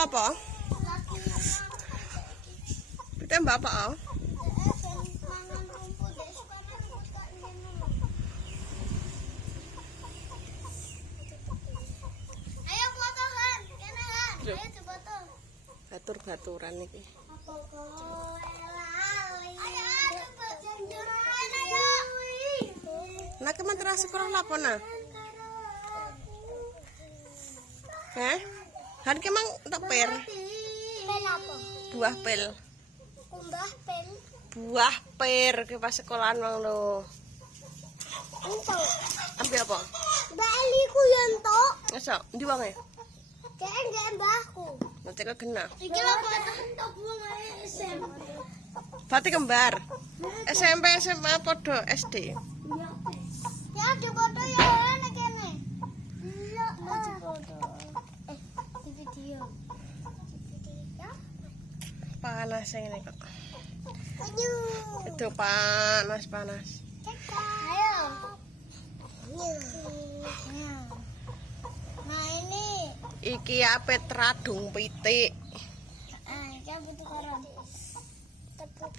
apa? Kita bapak oh. Ayo fotohan, kene Han. Ayo coba tuh. Batur-baturan iki. Nah, kementerian sekolah apa nah? Han kemang tak per? Pel apa? Buah pel. Kumbah pel. Buah per ke pas sekolahan wong lo. Entuk. Ambil apa? Mbak Eli ku yen tok. Ngesok, ndi wonge? Kayak enggak mbahku. Nanti kena. Iki lho entuk wong SMP. Berarti kembar. SMP, SMA, podo SD. Ya ada foto ya ana kene. Iya, ada foto. Di video. Panas ini kok. Ayo. Itu panas. Ayo. Nah ini. Iki ape tradung pitik. Iki butuh koran.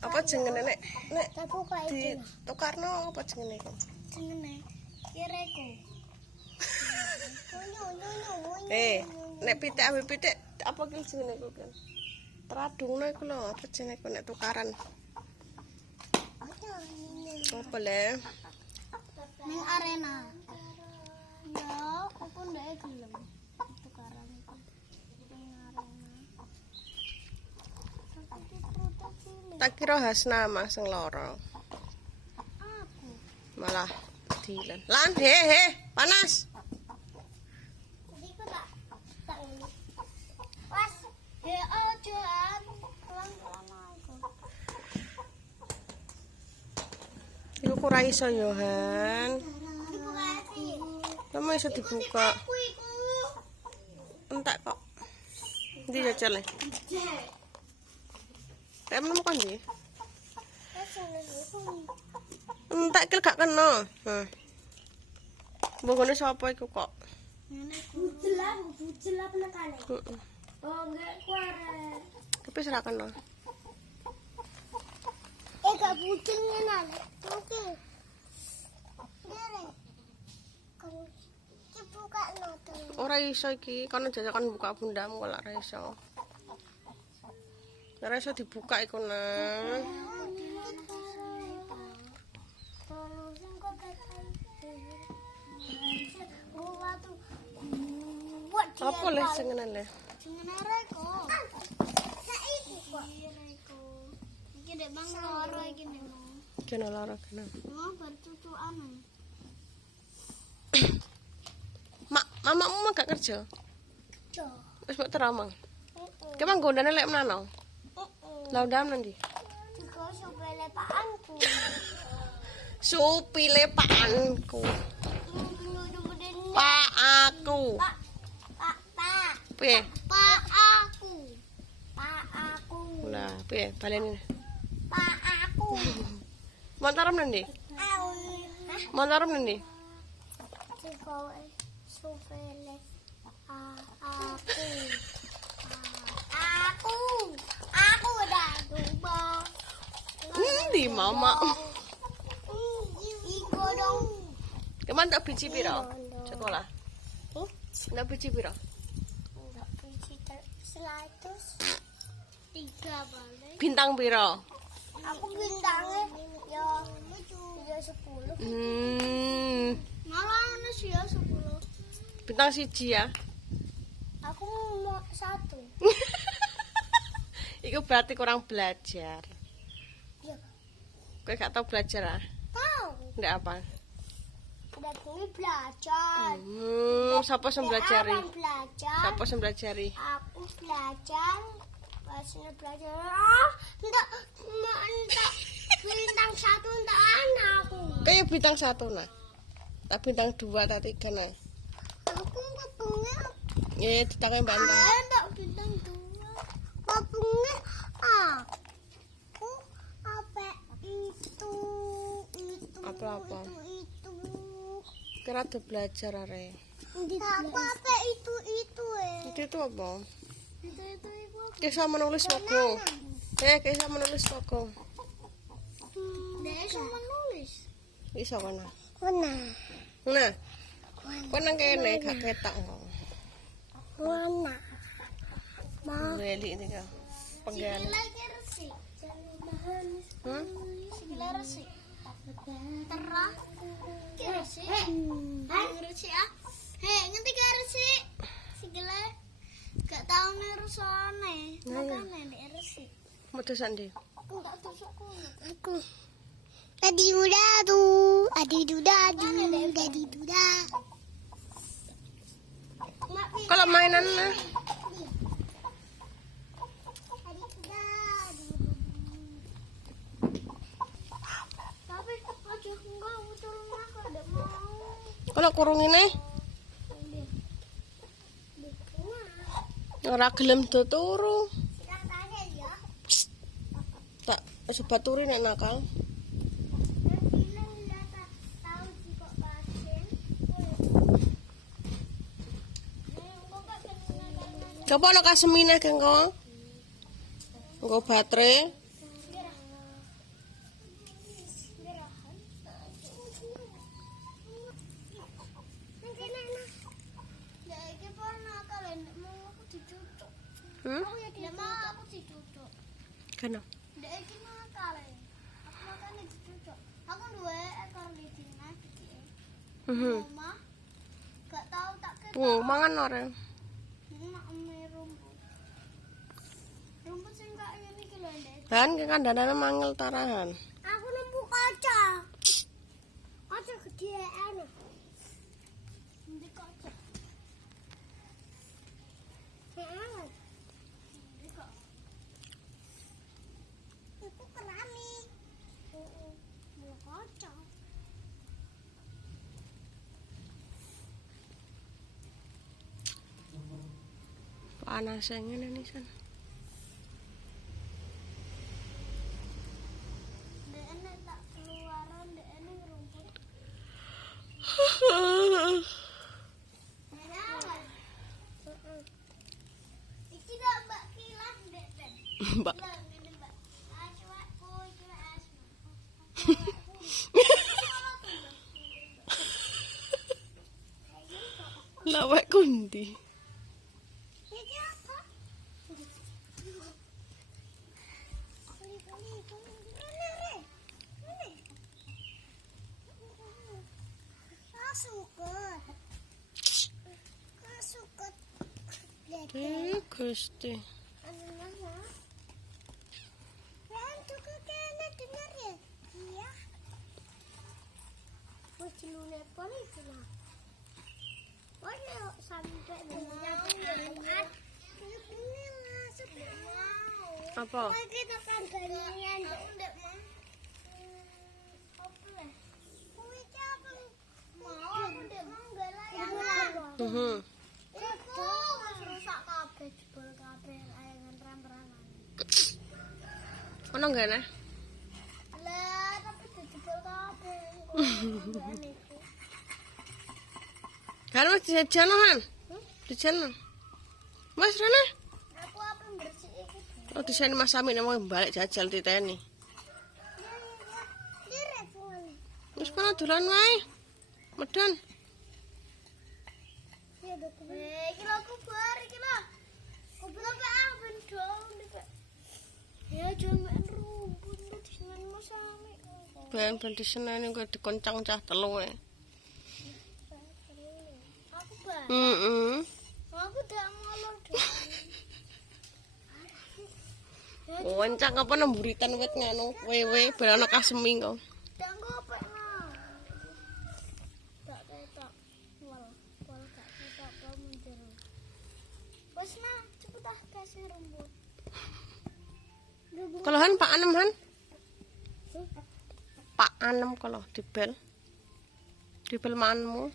Apa jenenge nek Terbuka di itu. tukarno apa jenenge iku? Jenenge kireku. Nek pitik ambil pitik apa ki jenenge iku kan? Tradungno iku lho, apa jenenge iku nek tukaran. Apa le? Ning arena. Ya, aku ndak gelem. Tukaran iku. Ning arena. Tak kira Hasna mah sing lara. Aku. Malah dilan. Lan he, panas. Iku tak ngene. Was, he ojo an. Pelan-pelan aku. Iku ora iso yo, Han. Dibuka sih. Lama iso dibuka. Aku iku. Entek kok. Ndi jajal e? Kayak menemu kan ndi? Entek kil gak kena. Heh. Mbokone sapa iku kok? Bujel apa nekane? Heeh. Oh, enggak kuare. Tapi ora kena. Gak bujel ngene. Oke. Ngene. Kan dibuka noto. Ora iso iki, kono jajakan buka bundamu kok ora iso. Ora iso dibuka iku nang. Apa le sing ngene le? Jenenge Reko. Saiki kok. Iki dek Bang loro iki nek. Kena lara kena. Oh, bar cucukan. Mamamu mah gak kerja. Cok. Wis mbok teramang. Kemang gondane lek menano. Lah ndam nanti. Diko supele paanku. Supile paanku. Pak aku. Pak. Piye? Pak aku. Pak aku. Lah, piye baleni? Pak aku. Montaram nanti. Hah? Montaram nanti. Diko supele aku. Aku udah coba. Ndi mama? Iko dong. Keman tak biji piro? Sekolah. Ndak biji piro? Enggak biji 103 balik. Bintang piro? Aku bintangnya ya 10. Malah ana sih ya 10. Bintang siji ya. Aku mau 1. Iku berarti kurang belajar. Ya, Kowe gak tau belajar ah? tahu. Ndak apa? Udah boleh belajar. Siapa sing belajari? Awan belajar. Siapa sing belajari? Aku belajar. Pasnya belajar. Enggak bintang 1 enggak anakku. Kayak bintang 1 nah. Tak bintang 2 tak 3 nah. Aku ketungnya. Ya ditangke bantah. Enggak bintang 2. Ketungnya aku apa itu. Apa-apa? Kira tuh belajar are. Apa itu Itu apa? itu Kisah menulis logo. Kisah menulis logo. Dia iso menulis. Iso mana? Mana? Nah. Kok nang kene gak ketok kok. Mana? Mau Beli iki kok. Penggane. lagi resik. Hmm? Sigila resik. Terah. Resik. Resik ah. Ngerti gak resik? Sigila gak tau nerusone. Makane nek resik. Mutusan di. Aku gak tusuk kulit. Aku. Adi duda tuh, adi duda tuh, adi duda. Kalau mainan lah. Adi duda. Tapi aja enggak muncul aku ada mau. Kalau kurung ini ora gelem do turu. Silang tanya ya. Tak sebat turi nek nakal. Coba lo kasih minyak engko. Engko baterai. Hmm? Kenapa? Gak tahu tak Mangan ora. rumput sing kaya ngene iki lho, Ndek. Kan kandhanane mangel tarahan. Aku nemu kaca. Kaca gedean. Ndi kaca? Heeh. Ndi kok? Itu keramik. Heeh. Mau kaca. Panas ngene nih san. Ndek enek tak keluaran, ndek enek rumput. Iki dak Mbak Kilas ndek ten. Mbak. Ngene Mbak. Cuekku iki es. Lawak kundi. Iki apa? Gusti. Apa? Kita kan ganyan. Aku ndak mau. Apa lah? Kuwi ki apa? Mau aku ndak mau galayan. Itu wis rusak kabeh, jebol kabeh ayangan ram-raman. Ono enggak nah? Lah, tapi jebol kabeh. Kan wis dijajan Han. Dijajan. Mas Rana. Aku apa bersih iki? Oh disini Mas Amin mau balik jajal titeni. Direk pun. Wis kono dolan wae. Medon. Ya betul. Iki lho kubar iki lho. Kubar apa ben dong nek. Ya jangan rumput di sini Mas Amin. Ben diseneni kok dikoncang cah telu e. Aku bah. Aku dak molor dong. Koncang apa nemburitan wit ngono wewe ben ana kasemi kok. Dak ngopek nah. Tak tetok. Wal gak tetok kau menjero. Wes nah, cepet ah kasih rumput. Kalau Han Pak Anem Han. Pak Anem kalau dibel. Dibel manmu.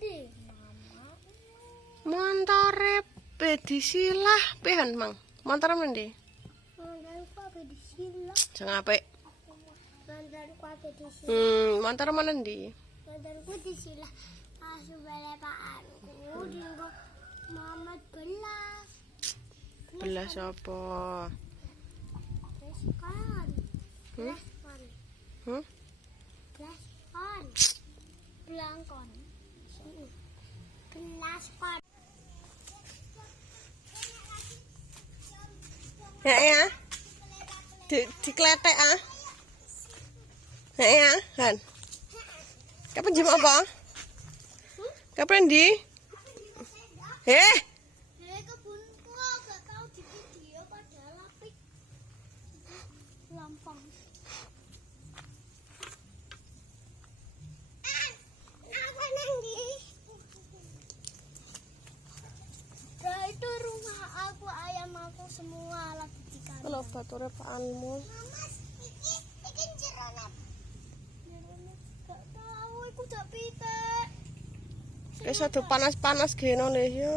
Ndi mama. Montore pedisilah pehan Mang. Montore mendi? Mandanku apa di sini? Jangan apik. Mandanku apa di sini? Montore mana ndi? Mandanku di sini. sebelah paanku dienggo Muhammad belas. Belas apa? Belas kon. Belas kon. Hmm? Belas kon. Belangkon. Belas kon. Ya. Dikletek ah. Ya, Han. Kapan jam apa? Kapan di? Kebunku gak tahu di video padahal apik. Lampang. Apa nanti? Nah, itu rumah aku, ayam aku semua lagi di kandang. Kalau bature paanmu. Mas, iki jerone. Jerone gak tahu, aku gak pitek. Wis ado panas-panas geno le yo.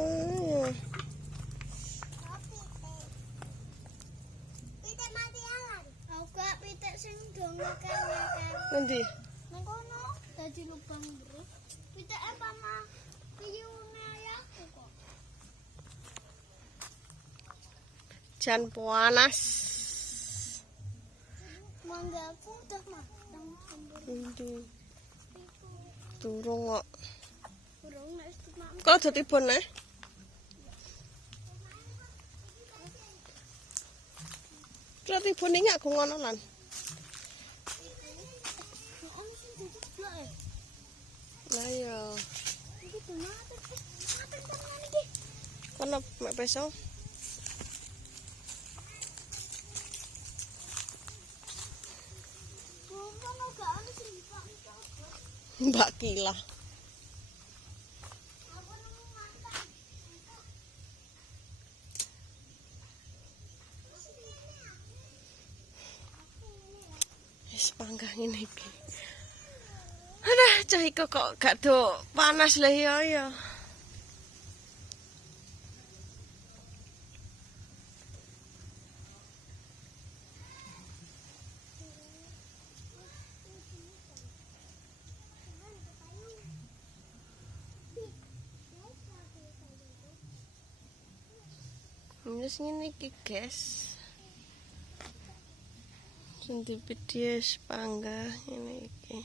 Pitek mati alan. Aku gak pitek sing do ngakar-ngakar. Nanti. Nang kono dadi lubang terus. Pitek apa mah? Piyune ayahku kok. Jan panas. Manggaku udah matang sembur. Nanti. Durung kok. Burung nek wis dimakan. Kalau aja tibon eh. Kalau tibon iki aku ngono lan. Ono sing diceblok e. Lah ya. Iki mati. Mati tenan iki. Kono mek besok. Ono gak ono sing dipak. Mbak Kila. Aku nemu mantan. Wis panggah ngene iki. Aduh, cah iku kok gak do panas lah ya. Wis ngene iki, guys. Sing di video panggah ngene iki.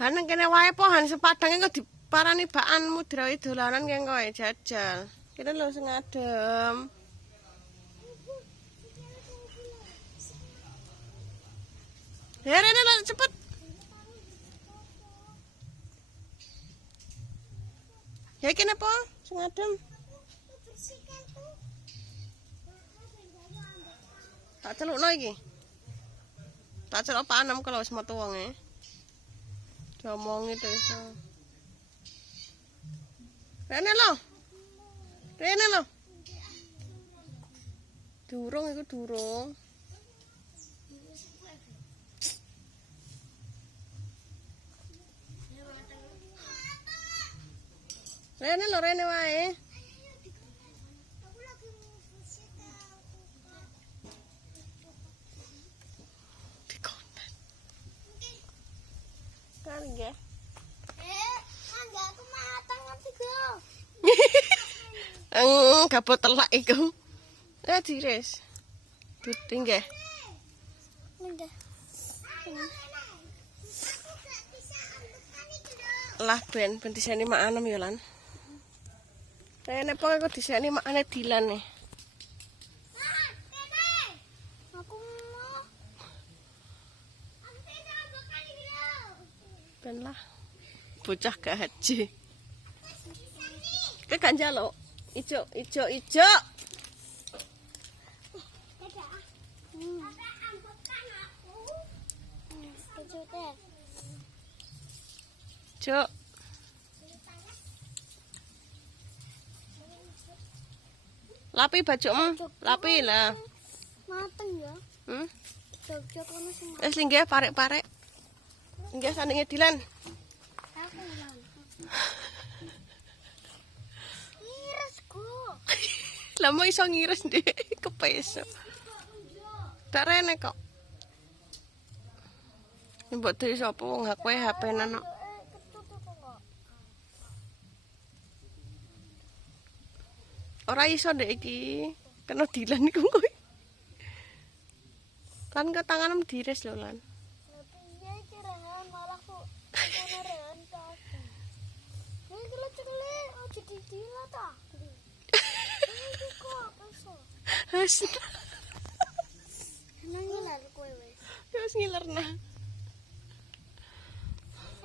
Haneng kene wae po han sepadange kok diparani bakanmu dirawi dolanan kene kowe jajal. Kene lho sing adem. Ya rene lho cepet. Ya kene po sing adem. Tak celukno iki. Tak celuk panem kalau wis metu wonge. Diomongi terus. Rene lho. Rene lho. Durung iku durung. Rene lho rene wae. Dikonten. Kan nggih. Mangga aku matang ngerti go. Gabut telak iku. Diris. Duti nggih. Mangga. Lah ben diseni makanem ya lan. Rene pokoke kok diseni makane Dilan nih. Aku mau. Ben lah. Bocah gak haji. Ke kan njaluk. Ijo. Cuk. Lapi bajumu, lapi lah. Mateng ya. Jog-jog ono sing Wis linggih parek-parek. Linggih sandinge Dilan. aku lan. Irisku. Lah mau iso ngiris ndek kepeso. Tak rene kok. Mbok dhewe sapa wong aku HP-nan kok. Ora iso ndek iki. Kena dilan iku kowe. Kan ke tanganmu diris lho lan. Piye kirahan malah kok beneran ta. Ini kalau cekle aja didilat ta. Ini kok iso. Wes. Nang ngiler kowe wis. Wis ngilerna.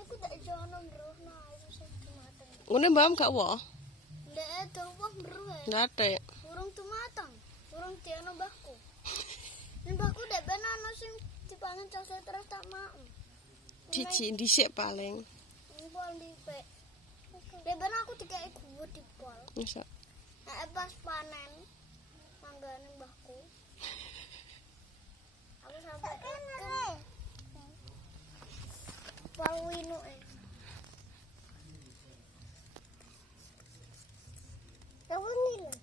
Aku tak jono mrono iso sing mateng. Ngene mbam gak wo? Ndek ada wong mro. Ndatek. Urung tumateng. Urung diano mbahku. Mbahku dek ben ana sing dipangan cose terus tak mau. Cici dhisik paling. Pol dipek. Dek ben aku dikeki guwur di pol. Iso. Nek pas panen manggane mbahku. Aku sampai kene. Pol winuke. Aku ngiler.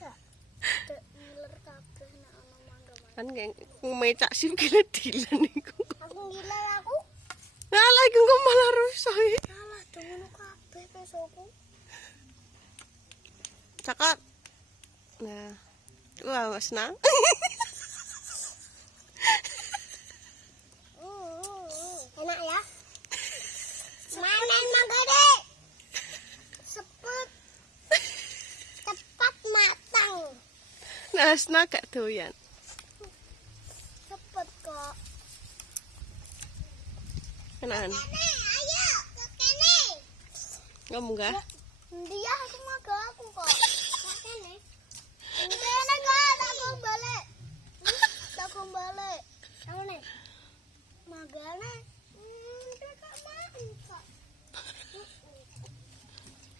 Kak. Dek ngiler kabeh nek ana mangga. Kan ngecak sim kene dilan iku. Aku ngiler aku. Alah iku kok malah rusak. Alah ngono kabeh pesoku. Cakap. Nah. Wah, senang. Enak ya? Manen mangga dek. Sepet. Tepat matang. Nah, senang gak doyan. Cepet kok. Enakan. Kene, ayo ke kene. Ngomong gak? Dia aku mangga aku kok. Kene. Kene kok tak balik. Tak balik. Kene. Manggane. Kakak mau kok.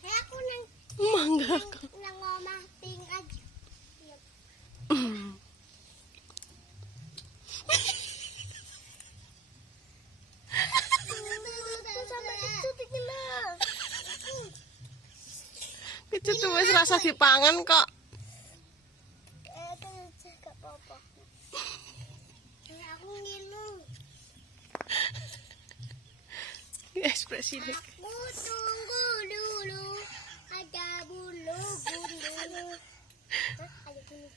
Aku nang Mangga. nang omah ping aja. Kecucu wis rasa dipangan kok. Gak apa-apa. Aku ngilu. Ekspresi dek. Aku tunggu dulu. Ada bulu dulu. Ada bulu.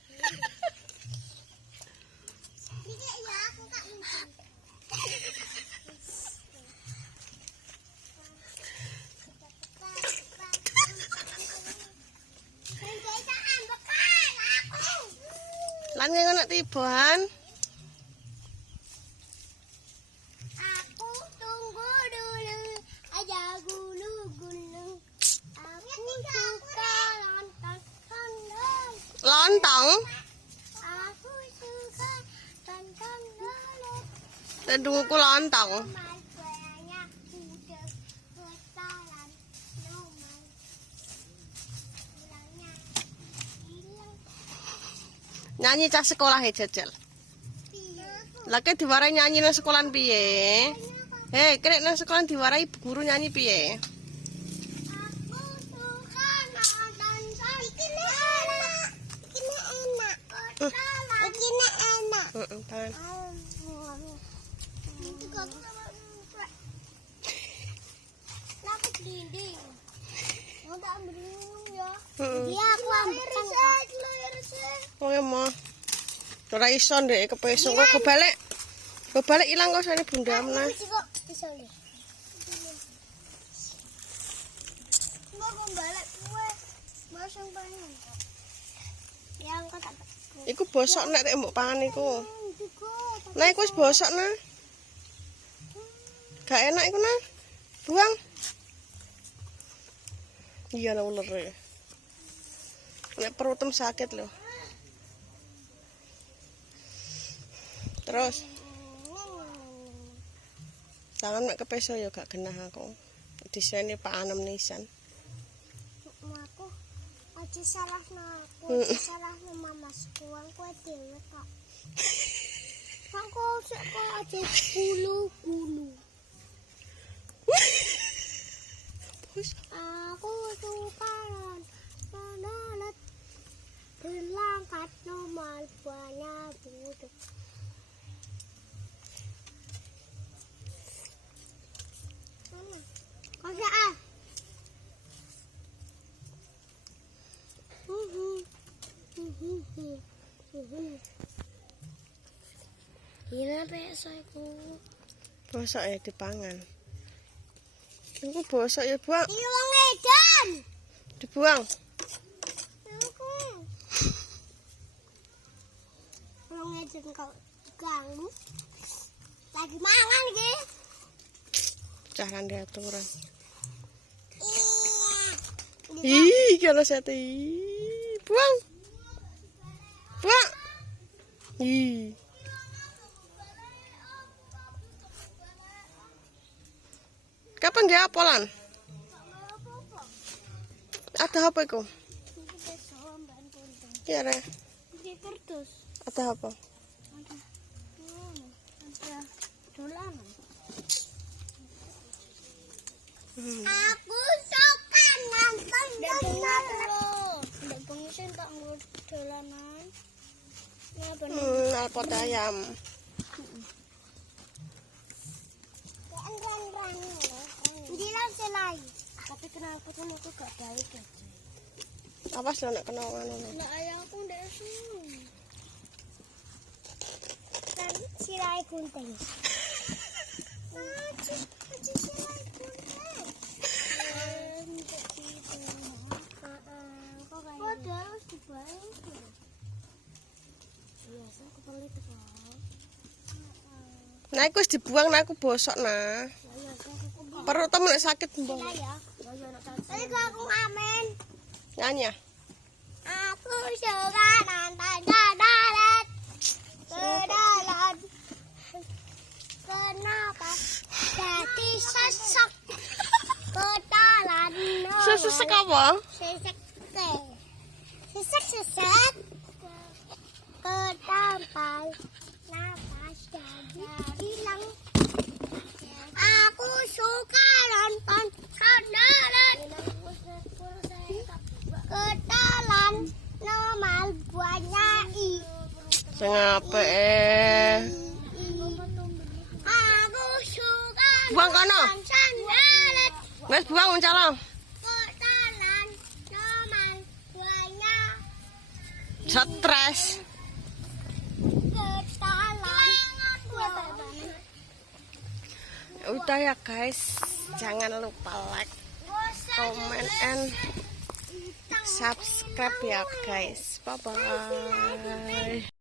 Tidak ya, aku gak mungkin. Lan ngono tiban. Aku tunggu dulu, aja gulu-gulu. Aku suka lontong kondom. Lontong. Aku suka lontong dulu. Tendungku lontong. Mas banyak udah kesalan. Noman. Bilangnya hilang. Nyanyi cah sekolah e jajal. Lagi diwarai nyanyi nang sekolahan piye? Hei, krek nang sekolahan diwarai guru nyanyi piye? Aku suka nonton Ini enak. Ini enak. Ini enak. Tangan. Itu kok aku dinding. Mau tak ambil minum ya? Iya, aku ambil Oh ya mau. Ora iso ndek kepesuk kok kebalik. Kebalik ilang kok sane bunda meneh. kok bisa nih. Enggak kembali kue. Mas yang pengen. Yang kok tak. Iku bosok nek rek mbok pangan iku. Nah iku wis bosok nah. Gak enak iku nah. Buang. Iya lah ular e. Nek perutem sakit loh. Terus tangan mek kepeso ya gak genah aku. Disene Pak Anem nisan. Aku aja salah aku, salah mamasku, aku dhewe kok. Aku sik kok aja gulu-gulu. Aku suka nalat berangkat nomor banyak butuh. Ini besok iku. Bosok ya dipangan. Iku bosok ya, Buang. Ini wong edan. Dibuang. Aku. Wong edan kau ganggu. Lagi mangan iki. Caran di aturan. Iya. Ih, kalau sate. Buang. Buang. Ih. Kapan dia apolan? Ada apa itu? Ya, Re. Ini kertas. Ada apa? Ada dolanan. Hmm. Aku suka nonton dolanan. Ndak pengisen tak ngurut dolanan. Ya bener. Alpot ayam. Ini lah selai. Tapi kenapa tuh aku gak baik ya? Awas lo nak kena ngono. Nah ayah aku ndak sini. Kan selai gunting. Selai gunting. Kok harus dibayar? Iya, aku beli tuh. Nah, aku wis dibuang, nah aku bosok nah. Perut temen lek sakit mbong. Ayo aku ngamen. Nyanyi ya? Aku suka nonton dolanan. Dolanan. Kenapa jadi sesek? Dolanan. Sesek apa? Sesek. Sesek. Kedampal. Napas jadi hilang. Aku suka nonton dolanan. Kedalan normal banyak i. Sing apik Aku suka Buang kono. sandalet. Wes buang mencalong. Kedalan normal banyak Stres. kedalan. Udah ya guys. Jangan lupa like, comment, and subscribe ya guys. Bye bye.